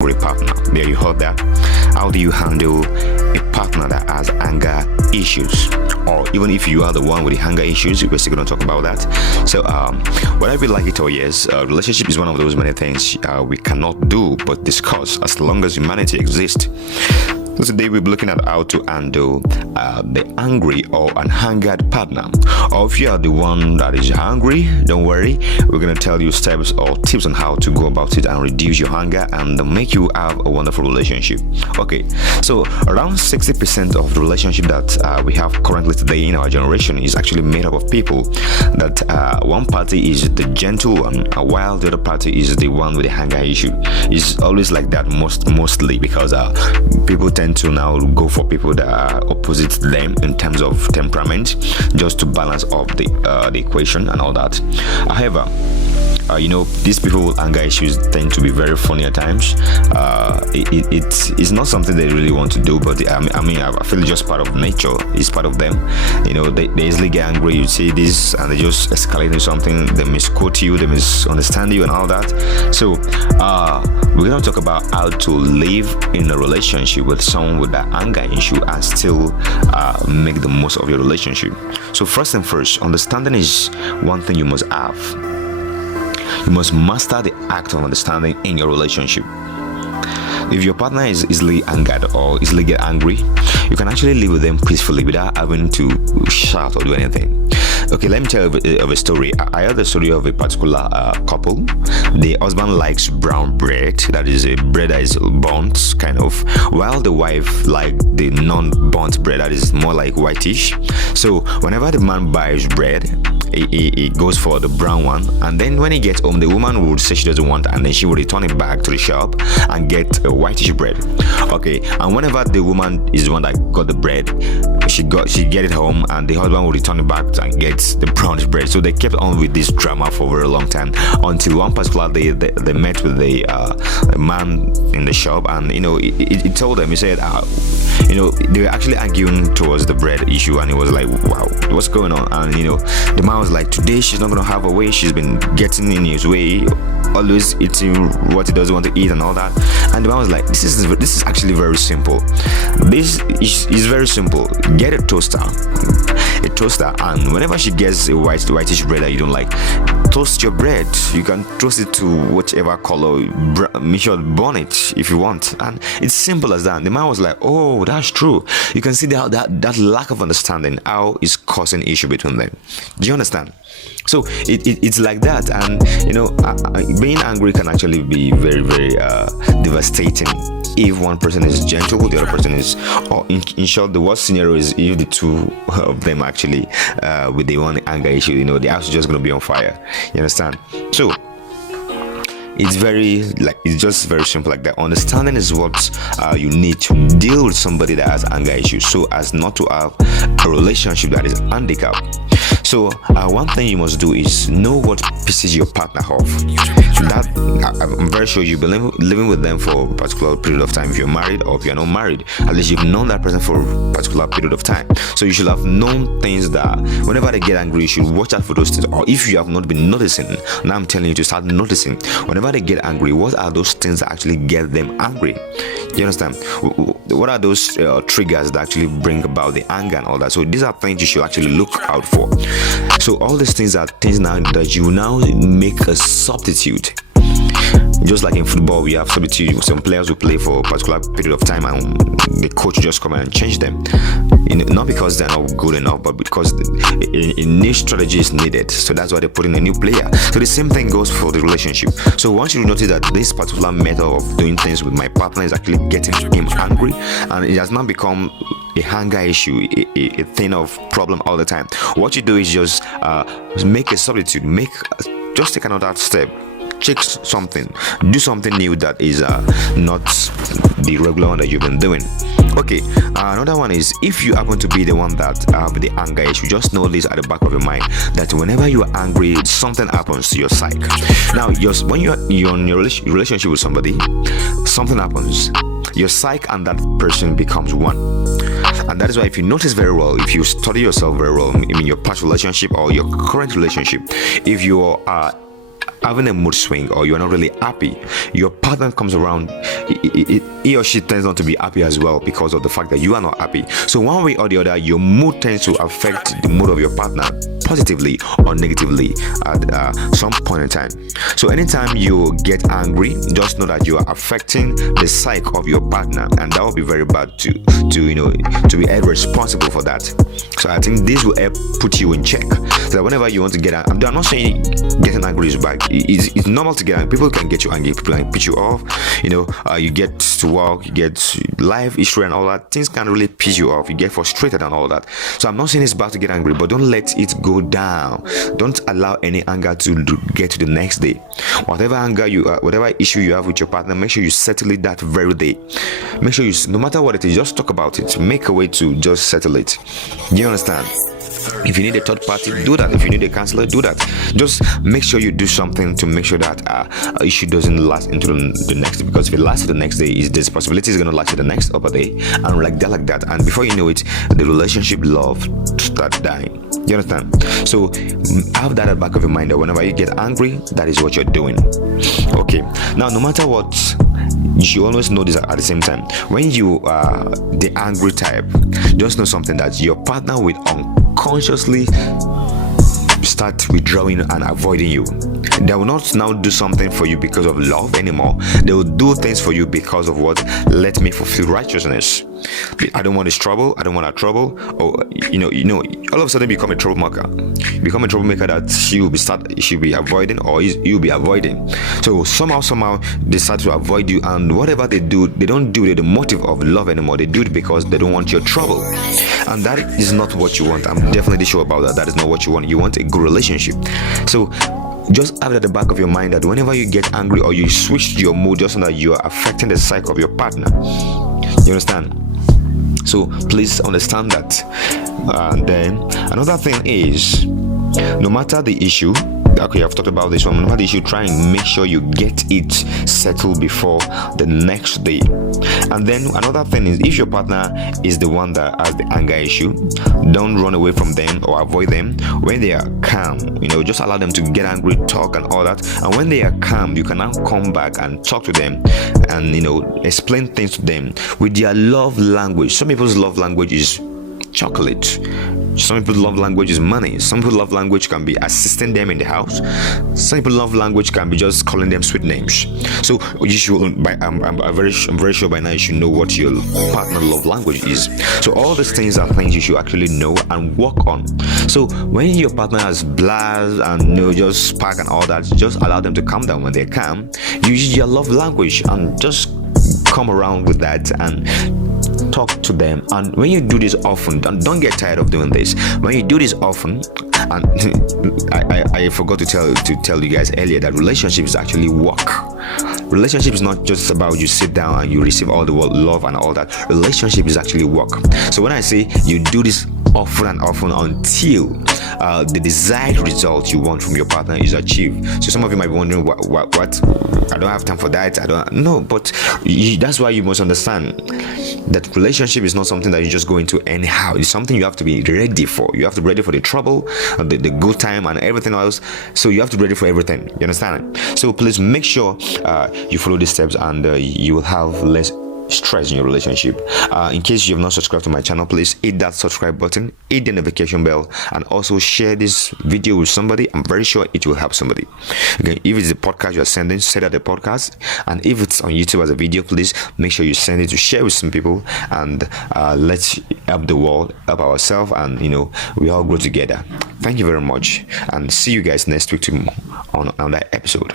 angry partner. There, you heard that. How do you handle a partner that has anger issues? Or even if you are the one with the anger issues, we're still going to talk about that. So whether we like it or yes, relationship is one of those many things we cannot do but discuss as long as humanity exists. So today we'll be looking at how to handle the angry or an angered partner. Or if you are the one that is angry, don't worry. We're going to tell you steps or tips on how to go about it and reduce your anger and make you have a wonderful relationship. Okay, so around 60% of the relationship that we have currently today in our generation is actually made up of people that one party is the gentle one while the other party is the one with the anger issue. It's always like that mostly because people tend to now go for people that are opposite to them in terms of temperament, just to balance up the equation and all that. However, these people with anger issues tend to be very funny at times. It's not something they really want to do, but I feel it's just part of nature. It's part of them. They easily get angry. You see this, and they just escalate into something. They misquote you, they misunderstand you, and all that. So, we're gonna talk about how to live in a relationship with someone with that anger issue and still make the most of your relationship. So, first and first, understanding is one thing you must have. You must master the act of understanding in your relationship. If your partner is easily angered or easily get angry, you can actually live with them peacefully without having to shout or do anything. Okay, let me tell you of a story. I heard the story of a particular couple. The husband likes brown bread, that is a bread that is burnt, kind of, while the wife likes the non-burnt bread, that is more like whitish. So whenever the man buys bread, he goes for the brown one, and then when he gets home, the woman would say she doesn't want, and then she would return it back to the shop and get a whitish bread. Okay, and whenever the woman is the one that got the bread, she get it home, and the husband would return it back and get the brownish bread. So they kept on with this drama for a very long time until one particular day they met with the man in the shop, and he told them, he said they were actually arguing towards the bread issue, and he was like, wow, what's going on? And the man was like, today she's not gonna have her way. She's been getting in his way, always eating what he doesn't want to eat and all that. And the man was like, this is actually very simple. This is very simple. Get a toaster, and whenever she gets a whitish bread that you don't like, toast your bread. You can toast it to whichever color, make sure to burn it if you want, and it's simple as that. The man was like, oh, that's true. You can see that lack of understanding, how is causing issue between them. Do you understand? So it's like that, and being angry can actually be very, very devastating. If one person is gentle, the other person is, or in short, the worst scenario is if the two of them actually with the one anger issue, the house is just going to be on fire. You understand? So it's just very simple like that. Understanding is what you need to deal with somebody that has anger issues, so as not to have a relationship that is handicapped. So one thing you must do is know what pisses your partner off. I'm very sure you've been living with them for a particular period of time. If you're married or if you're not married, at least you've known that person for a particular period of time. So you should have known things that whenever they get angry, you should watch out for those things. Or if you have not been noticing, now I'm telling you to start noticing. Whenever they get angry, what are those things that actually get them angry? You understand? What are those triggers that actually bring about the anger and all that? So these are things you should actually look out for. So all these things are things now that you now make a substitute. Just like in football, we have substitute. Some players will play for a particular period of time, and the coach just come in and change them. Not because they're not good enough, but because a new strategy is needed. So that's why they put in a new player. So the same thing goes for the relationship. So once you notice that this particular method of doing things with my partner is actually getting him angry, and it has not become a anger issue, a thing of problem all the time, what you do is just make a substitute, just take another step. Check something, do something new that is not the regular one that you've been doing. Okay, another one is, if you happen to be the one that have the anger issue, just know this at the back of your mind, that whenever you are angry, something happens to your psyche. Now, when you're in your relationship with somebody, something happens. Your psyche and that person becomes one. And that is why, if you notice very well, if you study yourself very well, I mean your past relationship or your current relationship, if you are having a mood swing or you're not really happy, your partner comes around, he or she tends not to be happy as well because of the fact that you are not happy. So one way or the other, your mood tends to affect the mood of your partner positively or negatively at some point in time. So anytime you get angry, just know that you are affecting the psyche of your partner, and that will be very bad to be held responsible for that. So I think this will help put you in check, so that whenever you want to get angry, I'm not saying getting angry is bad. It's normal to get angry. People can get you angry, people can piss you off. You get to work, you get life issue and all that. Things can really piss you off. You get frustrated and all that. So I'm not saying it's bad to get angry, but don't let it go down. Don't allow any anger to get to the next day. Whatever issue you have with your partner, make sure you settle it that very day. Make sure no matter what it is, just talk about it. Make a way to just settle it. You understand? If you need a third party, do that. If you need a counselor, do that. Just make sure you do something to make sure that issue doesn't last into the next day. Because if it lasts to the next day, there's possibility it's going to last to the next upper day, and like that. And before you know it, the relationship love start dying. You understand? So have that at the back of your mind that whenever you get angry, that is what you're doing. Okay. Now, no matter what, you should always know this at the same time. When you are the angry type, just know something, that your partner will unconsciously start withdrawing and avoiding you. They will not now do something for you because of love anymore. They will do things for you because of what? Let me fulfill righteousness. I don't want this trouble. I don't want that trouble. Or all of a sudden become a troublemaker. Become a troublemaker that she'll be avoiding, or you'll be avoiding. So somehow they start to avoid you, and whatever they do, they don't do it with the motive of love anymore. They do it because they don't want your trouble, and that is not what you want. I'm definitely sure about that. That is not what you want. You want a good relationship. So just have it at the back of your mind that whenever you get angry or you switch your mood, just so that you are affecting the psyche of your partner. You understand? So please understand that. And then another thing is, no matter the issue, okay, I've talked about this one. No matter the issue, try and make sure you get it settled before the next day. And then another thing is, if your partner is the one that has the anger issue, don't run away from them or avoid them. When they are calm, just allow them to get angry, talk and all that. And when they are calm, you can now come back and talk to them and explain things to them with their love language. Some people's love language is chocolate. Some people love language is money. Some people love language can be assisting them in the house. Some people love language can be just calling them sweet names. So you should, I'm very sure by now you should know what your partner love language is. So all these things are things you should actually know and work on. So when your partner has blast and just spark and all that, just allow them to calm down. When they're calm, use your love language and just come around with that and talk to them. And when you do this often, don't get tired of doing this. When you do this often, and I forgot to tell you guys earlier that relationship is actually work. Relationship is not just about you sit down and you receive all the love and all that. Relationship is actually work. So when I say you do this often and often until the desired result you want from your partner is achieved. So some of you might be wondering what I don't have time for that. I don't know, but that's why you must understand that relationship is not something that you just go into anyhow. It's something you have to be ready for. You have to be ready for the trouble, the good time and everything else. So you have to be ready for everything. You understand? So please make sure you follow these steps, and you will have less stress in your relationship. In case you have not subscribed to my channel, please hit that subscribe button, hit the notification bell, and also share this video with somebody. I'm very sure it will help somebody. Okay, if it's a podcast you're sending, send out the podcast, and if it's on YouTube as a video, please make sure you send it to share with some people, and let's help the world, help ourselves, and we all grow together. Thank you very much, and see you guys next week on another episode.